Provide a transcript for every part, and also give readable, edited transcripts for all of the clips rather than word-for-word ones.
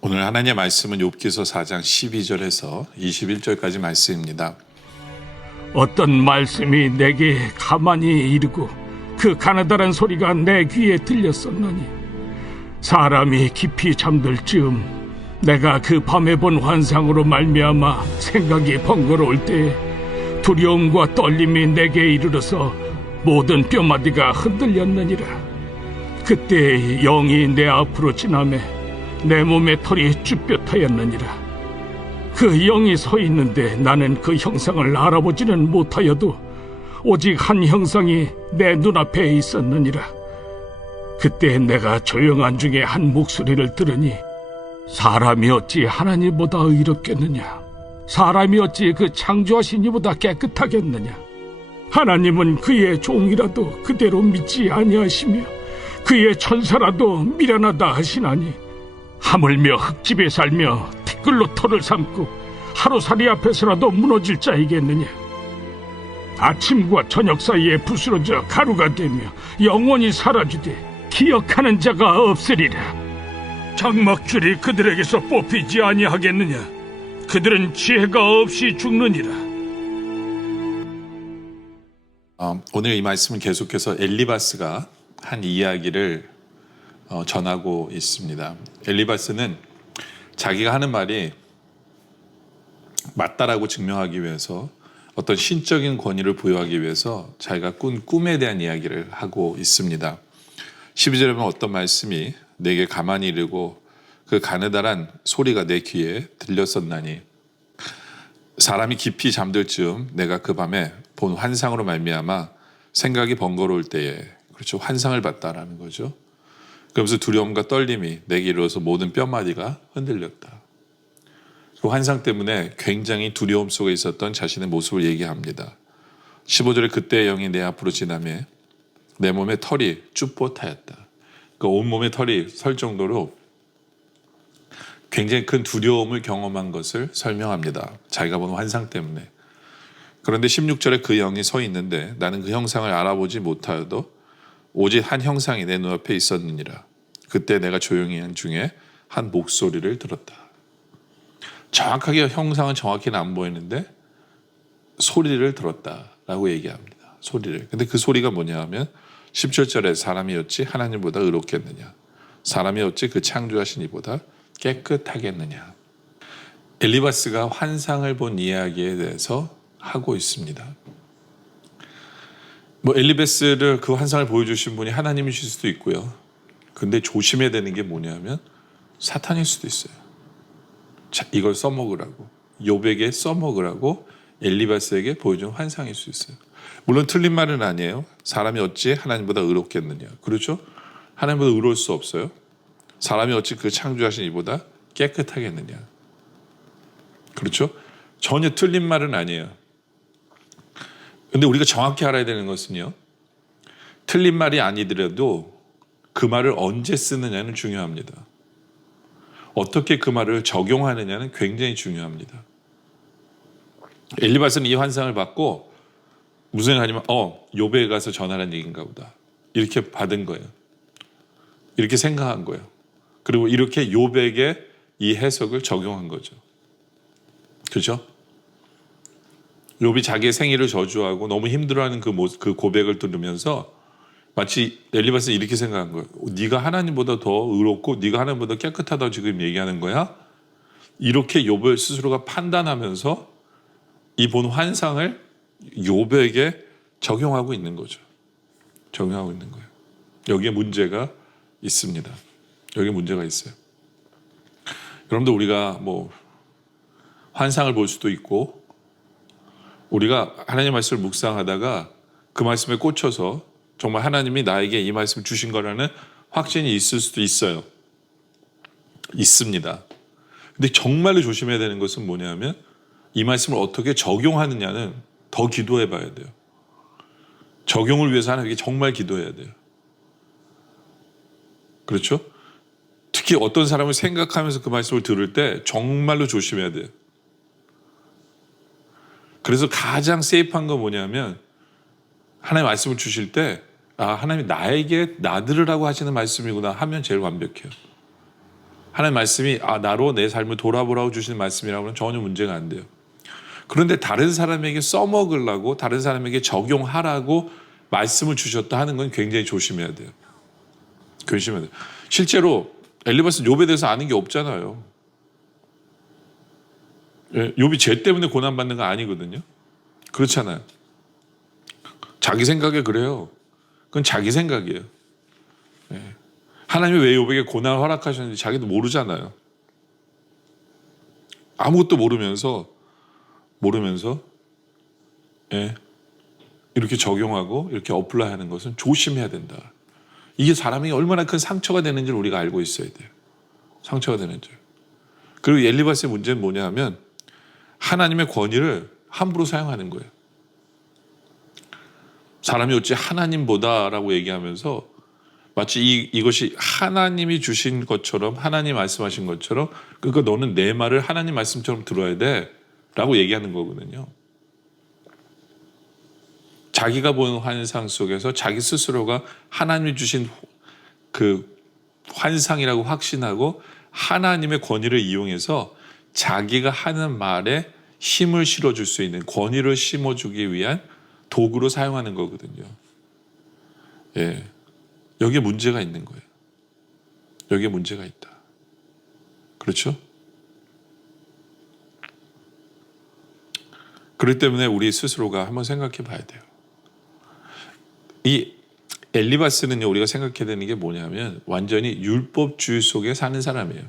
오늘 하나님의 말씀은 욥기서 4장 12절에서 21절까지 말씀입니다. 어떤 말씀이 내게 가만히 이르고 그 가느다란 소리가 내 귀에 들렸었나니 사람이 깊이 잠들 즈음 내가 그 밤에 본 환상으로 말미암아 생각이 번거로울 때에 두려움과 떨림이 내게 이르러서 모든 뼈마디가 흔들렸느니라. 그때 영이 내 앞으로 지나매 내 몸의 털이 쭈뼛하였느니라. 그 영이 서 있는데 나는 그 형상을 알아보지는 못하여도 오직 한 형상이 내 눈앞에 있었느니라. 그때 내가 조용한 중에 한 목소리를 들으니 사람이 어찌 하나님보다 의롭겠느냐, 사람이 어찌 그 창조하신 이보다 깨끗하겠느냐. 하나님은 그의 종이라도 그대로 믿지 아니하시며 그의 천사라도 미련하다 하시나니 하물며 흙집에 살며 티끌로 털을 삼고 하루살이 앞에서라도 무너질 자이겠느냐. 아침과 저녁 사이에 부스러져 가루가 되며 영원히 사라지되 기억하는 자가 없으리라. 장막줄이 그들에게서 뽑히지 아니하겠느냐. 그들은 지혜가 없이 죽느니라. 오늘 이 말씀은 계속해서 엘리바스가 한 이야기를 전하고 있습니다. 엘리바스는 자기가 하는 말이 맞다라고 증명하기 위해서 어떤 신적인 권위를 부여하기 위해서 자기가 꾼 꿈에 대한 이야기를 하고 있습니다. 12절에 보면 어떤 말씀이 내게 가만히 이르고 그 가느다란 소리가 내 귀에 들렸었나니 사람이 깊이 잠들 즈음 내가 그 밤에 본 환상으로 말미암아 생각이 번거로울 때에, 그렇죠, 환상을 봤다라는 거죠. 그러면서 두려움과 떨림이 내게 이르러서 모든 뼈마디가 흔들렸다. 그 환상 때문에 굉장히 두려움 속에 있었던 자신의 모습을 얘기합니다. 15절에 그때 영이 내 앞으로 지나매 내 몸에 털이 쭈뼛하였다. 그 온몸에 털이 설 정도로 굉장히 큰 두려움을 경험한 것을 설명합니다. 자기가 본 환상 때문에. 그런데 16절에 그 영이 서 있는데 나는 그 형상을 알아보지 못하여도 오직 한 형상이 내 눈앞에 있었느니라. 그때 내가 조용히 한 중에 한 목소리를 들었다. 정확하게 형상은 정확히는 안 보이는데 소리를 들었다라고 얘기합니다. 소리를. 근데 그 소리가 뭐냐 하면 17절에 사람이 어찌 하나님보다 의롭겠느냐, 사람이 어찌 그 창조하신 이보다 깨끗하겠느냐. 엘리바스가 환상을 본 이야기에 대해서 하고 있습니다. 엘리바스를 그 환상을 보여주신 분이 하나님이실 수도 있고요. 근데 조심해야 되는 게 뭐냐면 사탄일 수도 있어요. 자, 이걸 써먹으라고, 욥에게 써먹으라고 엘리바스에게 보여준 환상일 수 있어요. 물론 틀린 말은 아니에요. 사람이 어찌 하나님보다 의롭겠느냐. 그렇죠? 하나님보다 의로울 수 없어요. 사람이 어찌 그 창조하신 이보다 깨끗하겠느냐. 그렇죠? 전혀 틀린 말은 아니에요. 근데 우리가 정확히 알아야 되는 것은요, 틀린 말이 아니더라도 그 말을 언제 쓰느냐는 중요합니다. 어떻게 그 말을 적용하느냐는 굉장히 중요합니다. 엘리바스는 이 환상을 받고 무슨 생각하냐면 욥에 가서 전하라는 얘기인가 보다, 이렇게 받은 거예요. 이렇게 생각한 거예요. 그리고 이렇게 욥에게 이 해석을 적용한 거죠. 그렇죠? 욥이 자기의 생애를 저주하고 너무 힘들어하는 그 고백을 들으면서 마치 엘리바스는 이렇게 생각한 거예요. 네가 하나님보다 더 의롭고 네가 하나님보다 깨끗하다고 지금 얘기하는 거야? 이렇게 욥을 스스로가 판단하면서 이 본 환상을 욥에게 적용하고 있는 거죠. 적용하고 있는 거예요. 여기에 문제가 있습니다. 여기에 문제가 있어요. 여러분들 우리가 뭐 환상을 볼 수도 있고 우리가 하나님 말씀을 묵상하다가 그 말씀에 꽂혀서 정말 하나님이 나에게 이 말씀을 주신 거라는 확신이 있을 수도 있어요. 있습니다. 근데 정말로 조심해야 되는 것은 뭐냐면 이 말씀을 어떻게 적용하느냐는 더 기도해 봐야 돼요. 적용을 위해서 하나님께 정말 기도해야 돼요. 그렇죠? 특히 어떤 사람을 생각하면서 그 말씀을 들을 때 정말로 조심해야 돼요. 그래서 가장 세이프한 건 뭐냐면 하나님 말씀을 주실 때 하나님이 나에게 나들으라고 하시는 말씀이구나 하면 제일 완벽해요. 하나님 말씀이 나로 내 삶을 돌아보라고 주시는 말씀이라고는 전혀 문제가 안 돼요. 그런데 다른 사람에게 써먹으려고 다른 사람에게 적용하라고 말씀을 주셨다 하는 건 굉장히 조심해야 돼요. 조심해야 돼요. 실제로 엘리바스는 욥에 대해서 아는 게 없잖아요. 욥이 죄 때문에 고난받는 거 아니거든요. 그렇잖아요. 자기 생각에 그래요. 그건 자기 생각이에요. 하나님이 왜 욥에게 고난을 허락하셨는지 자기도 모르잖아요. 아무것도 모르면서 이렇게 적용하고 이렇게 어플라이하는 것은 조심해야 된다. 이게 사람에게 얼마나 큰 상처가 되는지를 우리가 알고 있어야 돼요. 상처가 되는지. 그리고 엘리바스의 문제는 뭐냐면 하나님의 권위를 함부로 사용하는 거예요. 사람이 어찌 하나님보다라고 얘기하면서 마치 이것이 하나님이 주신 것처럼 하나님 말씀하신 것처럼 그러니까 너는 내 말을 하나님 말씀처럼 들어야 돼 라고 얘기하는 거거든요. 자기가 보는 환상 속에서 자기 스스로가 하나님이 주신 그 환상이라고 확신하고 하나님의 권위를 이용해서 자기가 하는 말에 힘을 실어줄 수 있는 권위를 심어주기 위한 도구로 사용하는 거거든요. 여기에 문제가 있는 거예요. 여기에 문제가 있다. 그렇죠? 그렇기 때문에 우리 스스로가 한번 생각해 봐야 돼요. 이 엘리바스는요, 우리가 생각해야 되는 게 뭐냐면 완전히 율법주의 속에 사는 사람이에요.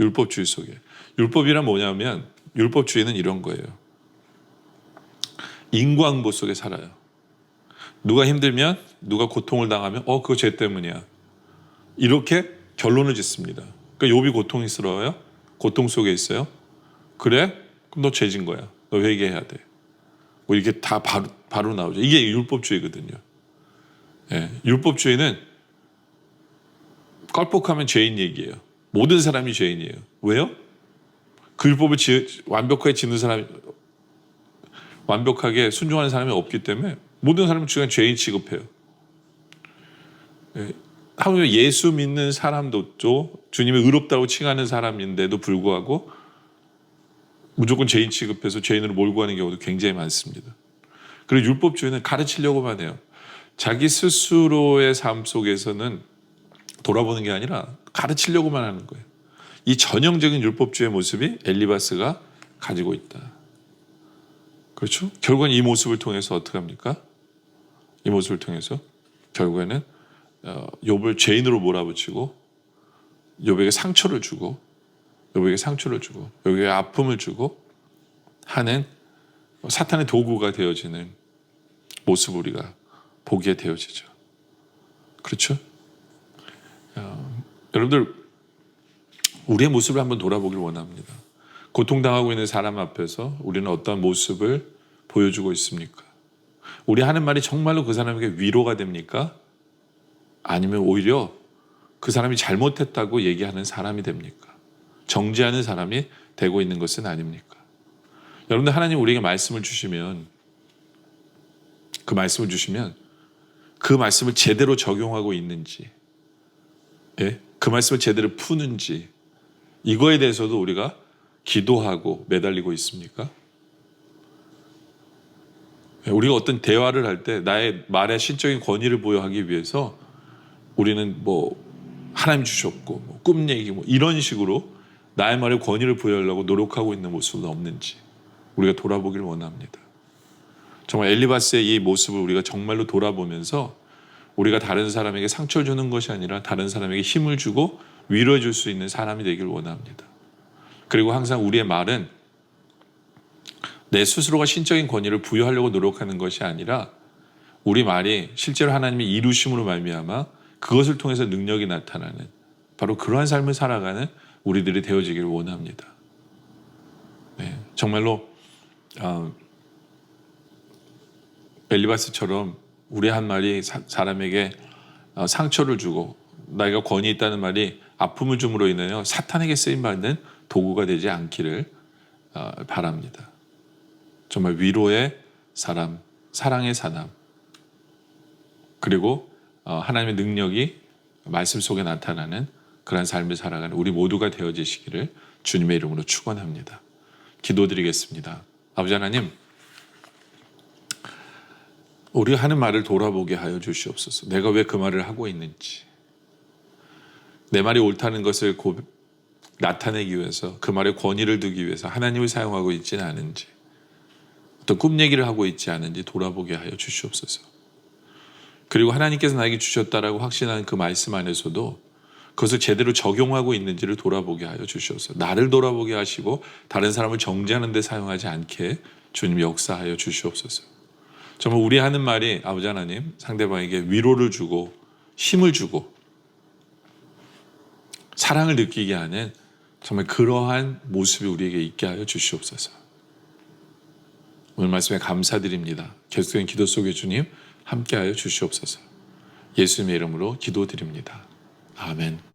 율법주의 속에. 율법이란 뭐냐면 율법주의는 이런 거예요. 인과응보 속에 살아요. 누가 힘들면 누가 고통을 당하면 그거 죄 때문이야. 이렇게 결론을 짓습니다. 그러니까 욥이 고통스러워요. 고통 속에 있어요. 그래? 그럼 너 죄진 거야. 너 회개해야 돼. 뭐 이렇게 다 바로 나오죠. 이게 율법주의거든요. 율법주의는 껄뻑하면 죄인 얘기예요. 모든 사람이 죄인이에요. 왜요? 그 율법을 완벽하게 짓는 사람이 완벽하게 순종하는 사람이 없기 때문에 모든 사람은 죄인 취급해요. 하물며 예수 믿는 사람도 주님이 의롭다고 칭하는 사람인데도 불구하고 무조건 죄인 취급해서 죄인으로 몰고 가는 경우도 굉장히 많습니다. 그리고 율법주의는 가르치려고만 해요. 자기 스스로의 삶 속에서는 돌아보는 게 아니라 가르치려고만 하는 거예요. 이 전형적인 율법주의 모습이 엘리바스가 가지고 있다. 그렇죠? 결국은 이 모습을 통해서 어떻게 합니까? 이 모습을 통해서 결국에는 욥을 죄인으로 몰아붙이고 욥에게 상처를 주고 욥에게 아픔을 주고 하는 사탄의 도구가 되어지는 모습을 우리가 보게 되어지죠. 그렇죠? 여러분들 우리의 모습을 한번 돌아보길 원합니다. 고통당하고 있는 사람 앞에서 우리는 어떤 모습을 보여주고 있습니까? 우리 하는 말이 정말로 그 사람에게 위로가 됩니까? 아니면 오히려 그 사람이 잘못했다고 얘기하는 사람이 됩니까? 정죄하는 사람이 되고 있는 것은 아닙니까? 여러분들 하나님 우리에게 말씀을 주시면 그 말씀을 주시면 그 말씀을 제대로 적용하고 있는지, 예? 그 말씀을 제대로 푸는지, 이거에 대해서도 우리가 기도하고 매달리고 있습니까? 예, 우리가 어떤 대화를 할 때 나의 말에 신적인 권위를 부여하기 위해서 우리는 뭐 하나님 주셨고 꿈 얘기 이런 식으로 나의 말에 권위를 부여하려고 노력하고 있는 모습은 없는지 우리가 돌아보길 원합니다. 정말 엘리바스의 이 모습을 우리가 정말로 돌아보면서 우리가 다른 사람에게 상처를 주는 것이 아니라 다른 사람에게 힘을 주고 위로해 줄 수 있는 사람이 되길 원합니다. 그리고 항상 우리의 말은 내 스스로가 신적인 권위를 부여하려고 노력하는 것이 아니라 우리 말이 실제로 하나님의 이루심으로 말미암아 그것을 통해서 능력이 나타나는 바로 그러한 삶을 살아가는 우리들이 되어지기를 원합니다. 네, 정말로 엘리바스처럼 우리 한 말이 사람에게 상처를 주고 나이가 권위 있다는 말이 아픔을 줌으로 인하여 사탄에게 쓰임받는 도구가 되지 않기를 바랍니다. 정말 위로의 사람, 사랑의 사람, 그리고 하나님의 능력이 말씀 속에 나타나는 그런 삶을 살아가는 우리 모두가 되어지시기를 주님의 이름으로 축원합니다. 기도드리겠습니다. 아버지 하나님, 우리가 하는 말을 돌아보게 하여 주시옵소서. 내가 왜 그 말을 하고 있는지, 내 말이 옳다는 것을 나타내기 위해서 그 말에 권위를 두기 위해서 하나님을 사용하고 있지는 않은지, 어떤 꿈 얘기를 하고 있지 않은지 돌아보게 하여 주시옵소서. 그리고 하나님께서 나에게 주셨다라고 확신하는 그 말씀 안에서도 그것을 제대로 적용하고 있는지를 돌아보게 하여 주시옵소서. 나를 돌아보게 하시고 다른 사람을 정죄하는 데 사용하지 않게 주님 역사하여 주시옵소서. 정말 우리 하는 말이 아버지 하나님 상대방에게 위로를 주고 힘을 주고 사랑을 느끼게 하는 정말 그러한 모습이 우리에게 있게 하여 주시옵소서. 오늘 말씀에 감사드립니다. 계속된 기도 속에 주님 함께하여 주시옵소서. 예수님의 이름으로 기도드립니다. 아멘.